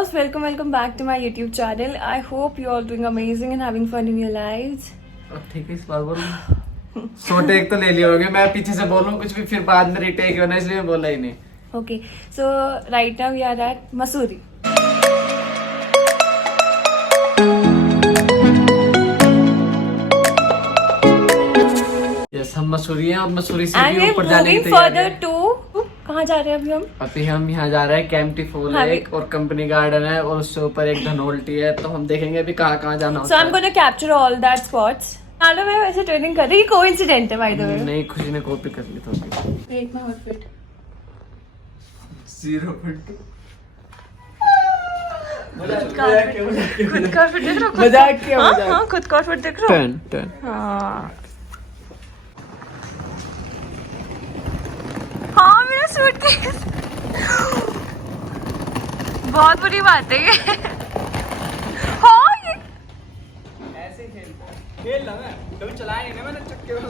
viewers, welcome back to my YouTube channel. I hope you all doing amazing and having fun in your lives. अब ठीक है, इस बार बोलूं। So take तो ले लिए होंगे, मैं पीछे से बोलूं कुछ भी फिर बाद में रिटेक होना, इसलिए मैं बोला ही नहीं। Okay, so right now we are at Mussoorie. Yes, हम मसूरी हैं और मसूरी से And भी we're ऊपर जाने की moving तैयारी further है। to कहाँ जा रहे हैं अभी हम? अभी हम यहाँ जा रहे हैं कैंपटी फॉल हाँ, लेक और कंपनी गार्डन है और उससे ऊपर एक धनोल्टी है, तो हम देखेंगे अभी कहाँ कहाँ जाना So होता I'm going to capture all that spots. हालो मैं वैसे ट्रेनिंग कर रही, कोइंसिडेंट है by the way. नहीं, खुशी ने कॉपी कर ली थोड़ी। Rate my outfit. 0.2 खुद का outfit देख रहे हो? मजाक किया, हाँ, मजाक। हाँ, खुद का outfit देख रहे हो? 10 हाँ। हाँ, मेरा सूटकेस। बहुत बुरी बात है ये। हाँ, ये ऐसे खेल रहा मैं, कभी चलाया नहीं ना मैंने चक्के में।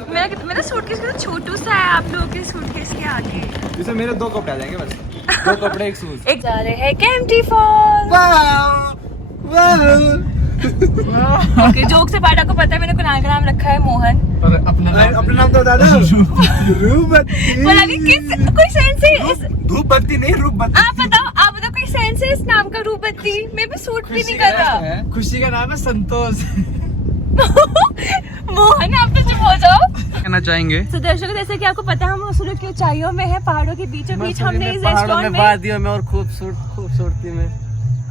मेरा सूटकेस कितना छोटू सा है आप लोगों के सूटकेस के आगे। इसमें मेरे 2 कपड़े आ जाएंगे बस। 2 कपड़े, एक शूज। एक जा रहे हैं कैंपटी फॉल। ओके, जोक से पार्टा को पता है मैंने कुनाल का नाम रखा है मोहन। और अपना नाम तो बता दो। रूपबत्ती। बोला कि किस कोई सेंस है इस धूपबत्ती नहीं, रूपबत्ती। आप बताओ कोई सेंस है इस नाम का रूपबत्ती? मैं भी सूट भी नहीं कर रहा। खुशी का नाम है संतोष। मोहन आप तो चुप हो जाओ। कहना चाहेंगे तो दर्शकों, जैसे कि आपको पता है हम मसूरी की ऊंचाइयों में है, पहाड़ों के बीचों बीच हमने इस रेस्टोरेंट में वादियों में और खूबसूरती में।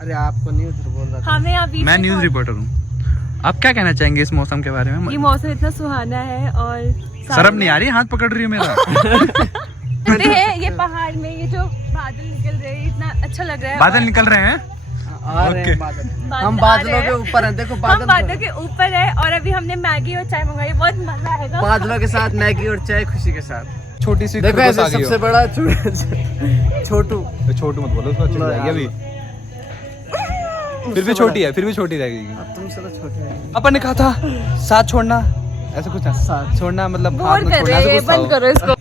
अरे आपको नहीं उधर बोल रहा था। हमें यहाँ बीच मैं में न्यूज रिपोर्टर हूँ। आप क्या कहना चाहेंगे इस मौसम के बारे में? ये मौसम इतना सुहाना है और शर्म नहीं आ रही? हाथ पकड़ रही है मेरा। कहते हैं ये पहाड़ में ये जो बादल निकल रहे हैं इतना अच्छा लग रहा है। बादल निकल रहे हैं। आ रहे हैं ओके। बादल। हम बादलों के ऊपर हैं, देखो हम बादल। बादलों के ऊपर है और अभी हमने मैगी और चाय मंगाई, बहुत मजा आएगा। बादलों के साथ मैगी और चाय, खुशी के साथ। छोटी सी देखो खरगोश आ ऐसे गई सबसे हो। बड़ा छोटू। छोटू मत बोलो, उसको अच्छी जाएगी अभी। फिर भी छोटी है, फिर भी छोटी रहेगी। तुमसे तो छोटे हैं। अपन ने कहा था साथ छोड़ना, ऐसा कुछ है। साथ छोड़ना मतलब हाथ बोर में कर छोड़ना, रहे ऐसा हैं, कुछ था बंद वो। करो इसको।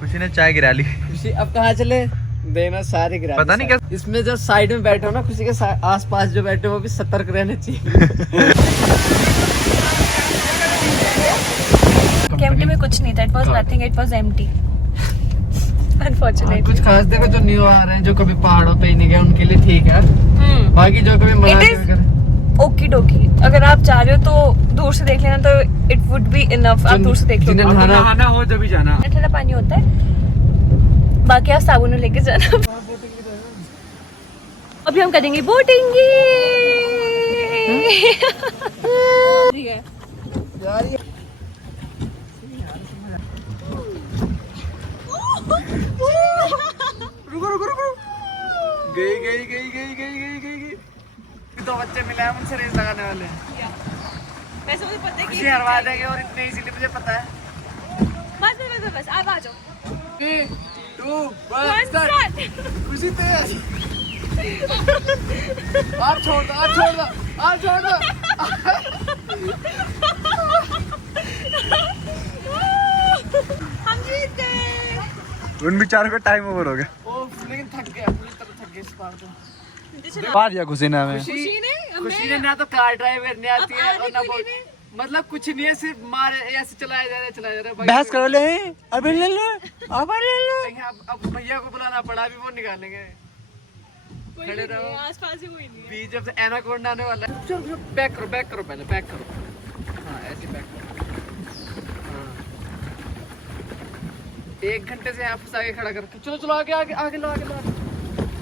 खुशी ने चाय गिरा ली। खुशी अब कहाँ चले? देना सारे गिरा पता नहीं सारे। इसमें जो साइड में बैठे हो ना, खुशी के आसपास जो बैठे हो वो भी सतर्क रहने चाहिए। कैंपटी में कुछ नहीं था, it was nothing, it was empty unfortunately. कुछ खास देखो, जो न्यू आ रहे हैं, जो कभी पहाड़ों पे ही नहीं गए, उनके लिए ठीक है। बाकी जो कभी मना ओकी डोकी, अगर आप जा रहे हो तो दूर से देख लेना, तो इट वुड बी इनफ। आप दूर से देख लो, जिन्हें नहाना हो जब भी जाना। ठंडा पानी होता है, बाकी आप साबुन लेके जाना। अभी हम करेंगे बोटिंग। ठीक है गई। दो बच्चे मिले हैं, उनसे रेस लगाने वाले हैं। वैसे मुझे पता है कि खुशी हरवा देंगे और इतने इसीलिए मुझे पता है। बस आप आ जाओ। 3, 2, 1 One स्टार्ट। start. खुशी तेज। आप छोड़ दो। हम जीत गए। उन बेचारों का टाइम ओवर हो गया। लेकिन थक गया, पूरी तरह थक गया इस बार तो। पा दिया खुशी ने हमें। खुशी ने ना तो कार ड्राइवर नहीं आती है और ना बोल, मतलब कुछ नहीं है, सिर्फ मारे ऐसे चलाया जा रहा है। बहस करो ले, अभी ले लो, अभी ले लो। अब भैया को बुलाना पड़ा, अभी वो निकालेंगे। खड़े रहो, आसपास ही कोई नहीं है। बीच जब से एनाकोंडा आने वाला है। चलो पैक करो पहले, पैक करो। हाँ, ऐसे पैक करो। हाँ। 1 घंटे से यहाँ फंसा के खड़ा कर। चलो आगे लो।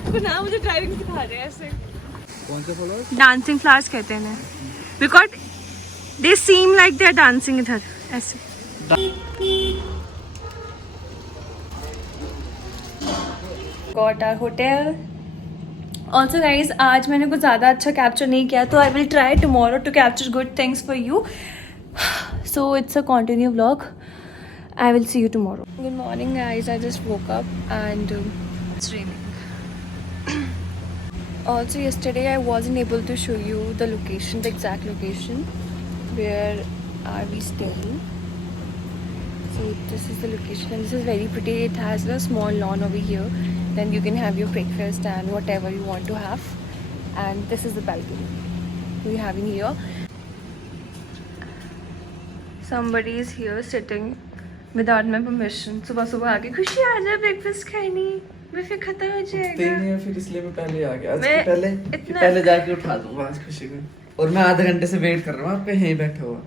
तो ना मुझे ड्राइविंग सिखा रहे हैं ऐसे। कौन से फॉलोअर्स? डांसिंग फ्लावर्स कहते हैं because they seem like they are dancing इधर ऐसे। Got our hotel. Also guys, आज मैंने कुछ ज़्यादा अच्छा कैप्चर नहीं किया, तो I will try tomorrow to capture good things for you. So it's a continue vlog. I will see you tomorrow. Good morning guys, I just woke up and it's raining. Also yesterday I wasn't able to show you the location, the exact location where are we staying. So this is the location and this is very pretty. It has a small lawn over here then you can have your breakfast and whatever you want to have. And this is the balcony we're having here. Somebody is here sitting without my permission. सुबह सुबह आके खुशी आ जा breakfast खाने मैं फिर खत्म हो जाएगा। फिर इसलिए मैं पहले आ गया। आज मैं पहले इतना- पहले जाके उठा दूंगा आज खुशी को। और मैं आधे घंटे से वेट कर रहा हूँ, आप यहीं बैठे हुआ।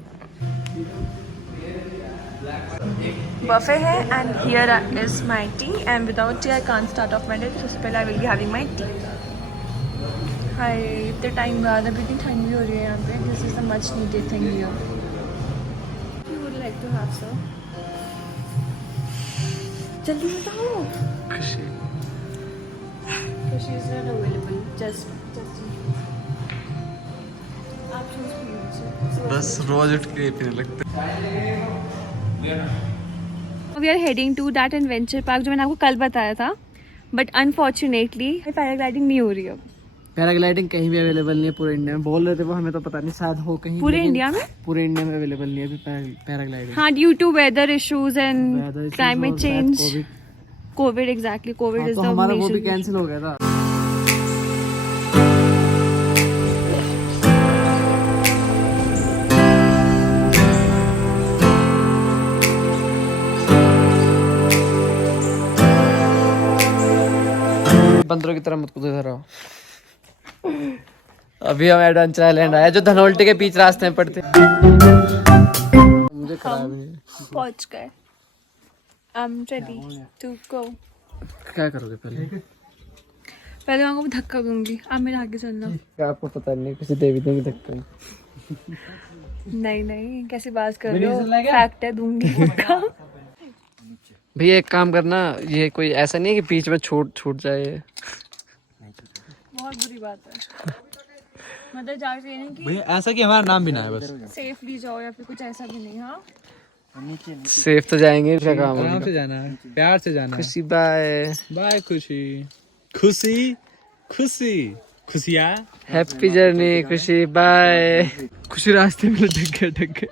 Buffet है and here is my tea and without tea I can't start off my day. So पहले I will be having my tea. Hi, इतने टाइम बाद अभी इतनी ठंड भी हो रही है यहाँ पे. This is the much needed thing here. You would like to have sir? जल्दी बताओ. खुशी She is not available. Just. आप choose कीजिए. बस रोज उठ के पीने लगते। We are heading to that adventure park जो मैंने आपको कल बताया था. But unfortunately पैराग्लाइडिंग नहीं हो रही अब. पैराग्लाइडिंग कहीं भी अवेलेबल नहीं है पूरे इंडिया में। बोल रहे थे वो, हमें तो पता नहीं, शायद हो कहीं। पूरे लेकिन इंडिया में? पूरे इंडिया में अवेलेबल नहीं है अभी पैराग्लाइडिंग। हाँ, due to weather issues and climate change. COVID exactly. COVID is तो the हमारा वो major भी कैंसिल हो गया था। बंदरों की तरह मत कूदो इधर आओ। अभी हम एडवेंचर आइलैंड आए जो धनोल्टी के बीच रास्ते में पड़ते। मुझे खराब है। पहुंच गए. I'm ready to go. क्या करोगे पहले? पहले वहाँ को धक्का दूंगी. आप मेरे आगे चलना. क्या आपको पता नहीं, किसी देवी देवी धक्का। नहीं कैसी बात कर रहे हो? फैक्ट है, दूंगी धक्का. भैया एक काम करना, ये कोई ऐसा नहीं है कि बीच में छूट जाए। बहुत बुरी बात है. मतलब जाके ये नहीं कि भैया ऐसा कि हमारा नाम भी ना है, बस सेफली जाओ या फिर कुछ ऐसा भी नहीं. हाँ, सेफ तो जाएंगे, क्या काम है? आराम से जाना है, प्यार से जाना है। खुशी बाय बाय खुशी खुशी खुशी खुशिया। हैप्पी जर्नी खुशी बाय। खुशी रास्ते में ढक गए।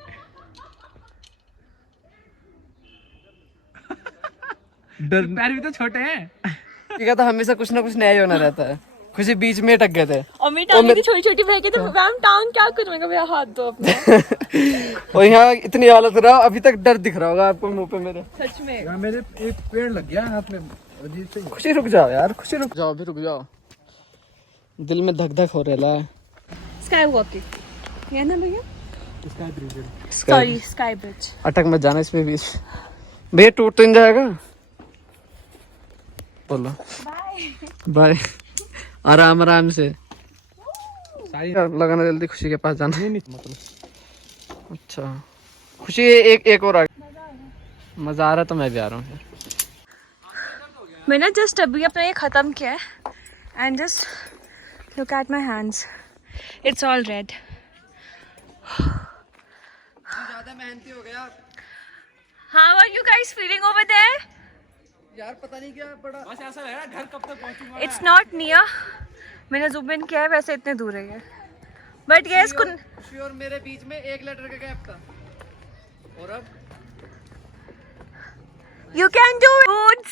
पैर भी तो छोटे हैं। ठीक है, तो हमेशा कुछ ना कुछ नया ही होना रहता है। खुशी बीच में अटक गए थे और मेरी टांग इतनी छोटी फेंकी तो मैम टांग क्या करूँ? मैं भैया हाथ दो अपना. और यहाँ इतनी हालत रहा, अभी तक डर दिख रहा होगा आपको मुंह पे मेरे। सच में यहाँ मेरे एक पेड़ लग गया हाथ में, अजीब से। खुशी रुक जाओ यार, खुशी रुक जाओ, अभी रुक जाओ। दिल में धक धक हो रहा है। स्काई वॉकिंग ये ना भैया? Sorry, sky bridge. अटक मत जाना इसमें बीच। भैया टूट तो नहीं जाएगा? बोलो बाय। आराम से लगाना, जल्दी खुशी के पास जाना। अच्छा खुशी एक और मजा आ रहा है, तो मैं भी आ रहा हूँ। मैंने जस्ट अभी अपना ये ख़त्म किया है and just look at my hands, it's all red. ज़्यादा मेहनती हो गया। How are you guys feeling over there? यार पता नहीं क्या बड़ा, बस ऐसा लग रहा है घर कब तक पहुंचूंगा। It's not near. मैंने जूम इन किया है, वैसे इतने दूर है ये. बट यस खुशी और मेरे बीच में 1 लीटर का गैप था। और अब यू कैन डू इट.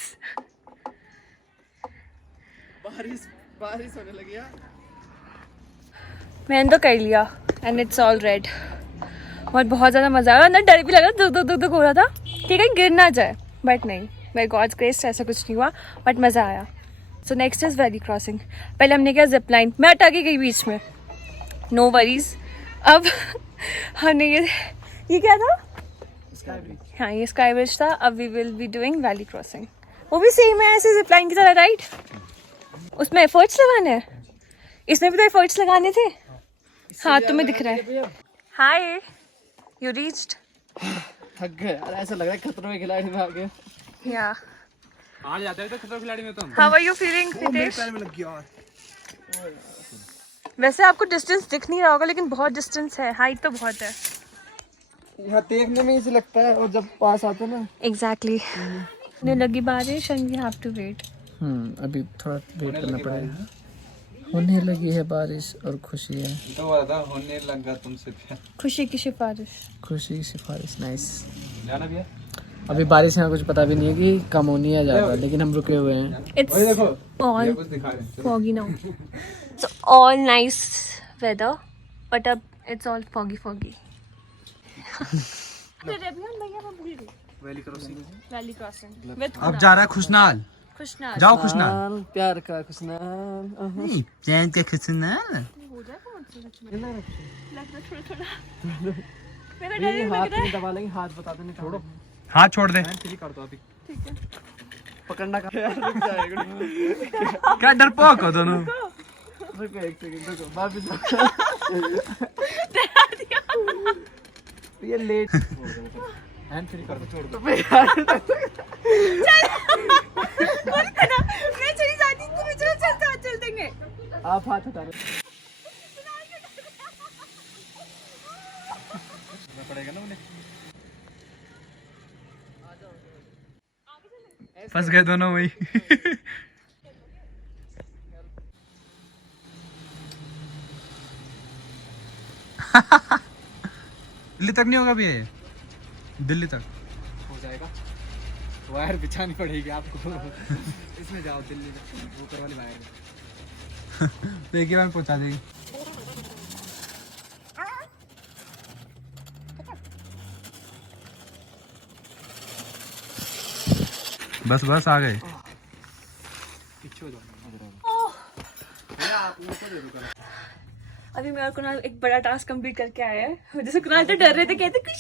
बारिश होने लगी यार. मैंने तो कर लिया एंड इट्स ऑल रेड. और बहुत ज़्यादा मज़ा आया. अंदर डर भी लगा, दुख हो रहा था ठीक है गिर ना जाए, बट नहीं, बाय गॉड्स ग्रेस ऐसा कुछ नहीं हुआ, बट मज़ा आया. So next is valley crossing. पहले हमने किया जिप लाइन, मैं अटक ही गई बीच में. No worries. अब हमने ये क्या था? हाँ, ये स्काई ब्रिज था. अब we will be doing valley crossing. वो भी सेम है ऐसे जिप लाइन की तरह, राइट? उसमें एफर्ट्स लगाने हैं. इसमें भी तो एफर्ट्स लगाने थे. हाँ, तुम्हें दिख रहा है. हाय, यू रीच्ड. थक गए यार, ऐसा लग रहा है खतरों के खिलाड़ी में आ गए। या आज जाते हैं तो खतरों खिलाड़ी में तुम। How are you feeling Nitesh? पैर में लग गया। वैसे आपको डिस्टेंस दिख नहीं रहा होगा, लेकिन बहुत डिस्टेंस है, हाइट तो बहुत है. यहाँ देखने में इसे लगता है, और जब पास आते हैं ना। एग्जैक्टली. ने लगी बारिश and we have to wait. अभी थोड़ा वेट करना पड़ेगा. होने लगी है बारिश और खुशी है. तो वाला था होने लगा तुमसे प्यार। खुशी की सिफारिश. खुशी की सिफारिश. नाइस. जाना भैया? अभी बारिश का कुछ पता भी नहीं है कि कम होनी है ज्यादा, लेकिन हम रुके हुए हैं। It's all foggy now. It's all nice weather, but अब it's all foggy. Valley crossing. Valley crossing. With अब जा रहा है खुशनाल। खुशनाल. जाओ खुशनाल। प्यार का खुशनाल। नहीं चैन के खुशनाल। हो जाएगा मुझसे सच में. लग रहा थोड़ा. मेरा ये डर हाथ लग रहा में है. दबा लेंगे, हाथ बता देने। छोड़ो, हाथ छोड़ दे। फ्री कर दो अभी। ठीक है. पकड़ना का रुक जाएगा। क्या डरपोक हो दोनों। रुको एक सेकंड, रुको वापस। ये लेट हैंड फ्री कर दो, छोड़ दो। मैं चली जाती हूँ, तुम्हें चल देंगे. आप हाथ हटा लो। पड़ेगा ना उन्हें। फंस गए दोनों वही। दिल्ली तक नहीं होगा भी ये, दिल्ली तक हो जाएगा। वायर बिछानी पड़ेगी आपको। इसमें जाओ दिल्ली तक, ऊपर वाली वायर में। देखिए मैं पहुंचा देगी। बस आ गए। पीछे हो जाओ। अभी मेरा कुणाल एक बड़ा टास्क कंप्लीट करके आया है. जैसे कुणाल तो डर रहे थे, कहते कुछ.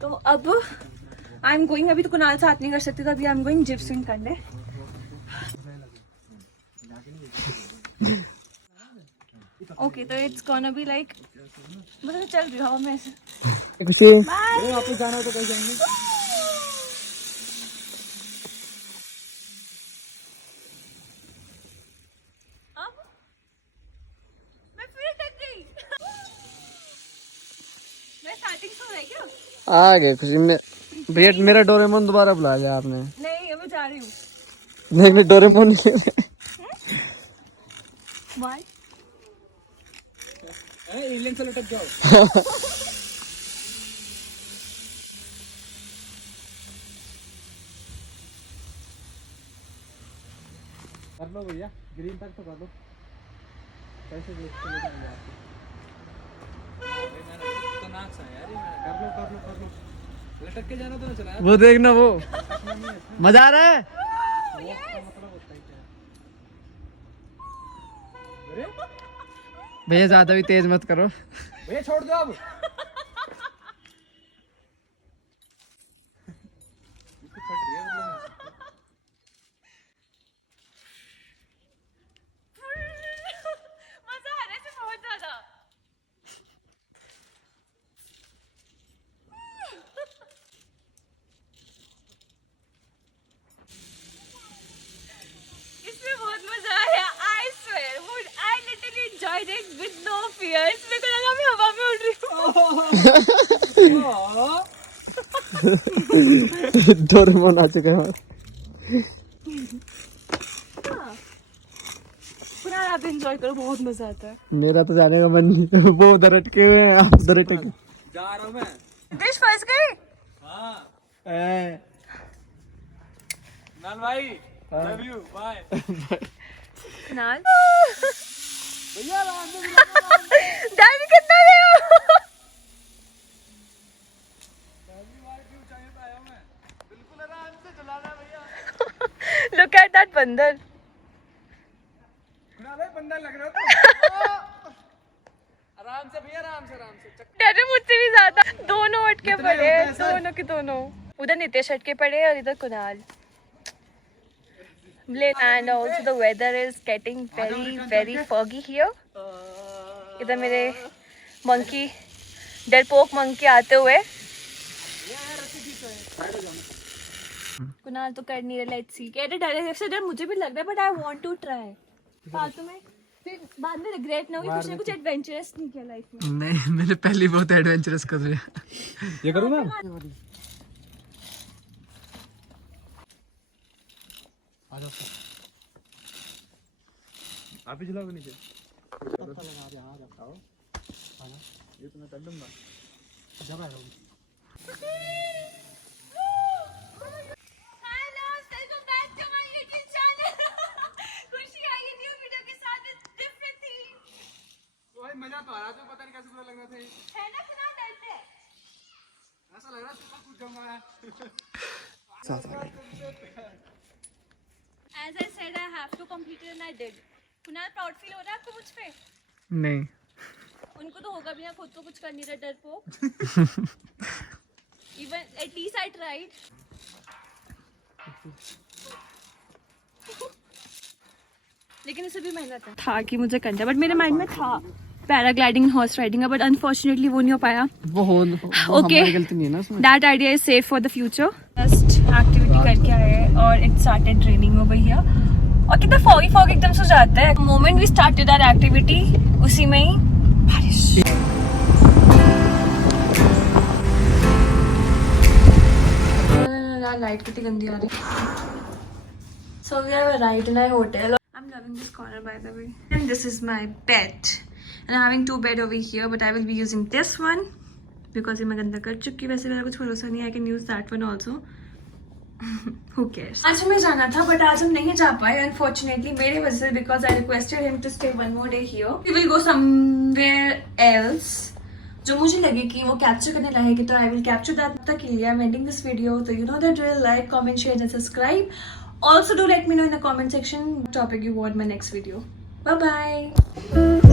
तो अब आई एम गोइंग. अभी तो कुणाल साथ नहीं कर सकते, तो अभी I am going zip swing करने. ओके, तो इट्स गोना बी लाइक, मतलब चल रही हवा में ऐसे. बाय. वापस जाना हो तो कहीं जाएंगे। अब मैं फिर थक गई. मैं स्टार्टिंग से हो रही क्या? आ गए खुशी में। भैया मेरा डोरेमोन दोबारा बुला लिया आपने। नहीं, अब मैं जा रही हूँ. नहीं, मैं डोरेमोन नहीं ले रहा। Why? एलियन से लटक जाओ। कर लो भैया, ग्रीन तक तो कर लो। कैसे देखते हैं आपको? कर लो। लटक के जाना तो ना चला। वो देखना, वो मजा आ रहा है। भैया ज्यादा भी तेज मत करो। भैया छोड़ दो अब। मजा आ रहा है इसमें बहुत ज्यादा. इसमें बहुत मजा आया. I swear, I literally enjoyed it with no fear. इसमें को लगा मैं हवा में उड़ रही हूँ. डोरेमोन आ चुका है। कुणाल आप एंजॉय करो, बहुत मजा आता है. मेरा तो जाने का मन नहीं। वो उधर अटके हुए हैं, आप उधर अटके। जा रहा हूँ मैं। डिश फंस गई. नाल भाई love you bye. Kunal daddy कितना दे हो. Look at that बंदर. बंदा लग रहा है। आराम से भैया, आराम से। डरे मुझसे भी ज्यादा. दोनों अटके पड़े हैं, दोनों के दोनों. उधर नितेश अटके पड़े और इधर Kunal. And also the weather is getting very foggy here. इधर मेरे मंकी, डरपोक मंकी आते हुए. कुणाल तो कर नहीं रहा. Let's see. कह रहे डर से डर मुझे भी लग रहा है, but I want to try. फालतू में फिर बाद में रिग्रेट ना हो कि कुछ ना कुछ एडवेंचरस नहीं किया लाइफ में. नहीं मैंने पहले बहुत एडवेंचरस कर लिया। ये करूँ ना? आप ही चलाओगे नीचे। ये तो मैं कर लूंगा। जब आ रहा हूँ। ना तो आज में पता नहीं कैसे बुरा लगना था है ना कितना डरते हैं ऐसा लग रहा है सुपर कूद जाऊंगा As I said, I have to complete it and I did. Kunal proud feel हो रहा है आपको मुझ पे? नहीं. उनको तो होगा भी ना, खुद तो कुछ कर नहीं रहा डरपोक. Even at least I tried. लेकिन इसे भी मेहनत था कि मुझे करना है, बट मेरे माइंड में था पैराग्लाइडिंग हॉर्स राइडिंग का, बट अनफॉर्चुनेटली वो नहीं हो पाया. वो हमारी गलती नहीं है ना उसमें. That idea is safe for the future. Just activity करके आए और it started raining over here. और कितना foggy एकदम से जाता है. Moment we started our activity, उसी में ही बारिश. यार लाइट कितनी गंदी आ रही. So we have arrived in our hotel. I'm loving this corner by the way. And this is my bed. And I'm having two bed over here, but I will be using this one because ये मैं गंदा कर चुकी. वैसे मेरा कुछ भरोसा नहीं है. I can use that one also. Who cares? आज हमें जाना था, but आज हम नहीं जा पाए unfortunately मेरे वजह से, because I requested him to stay one more day here. We will go somewhere else. जो मुझे लगे कि वो कैप्चर करने लायक है, तो I will capture that. तक के लिए I'm ending this video. So you know the drill. Like, comment, share, and subscribe. Also do let me know in the comment section what topic you want my next video. Bye bye.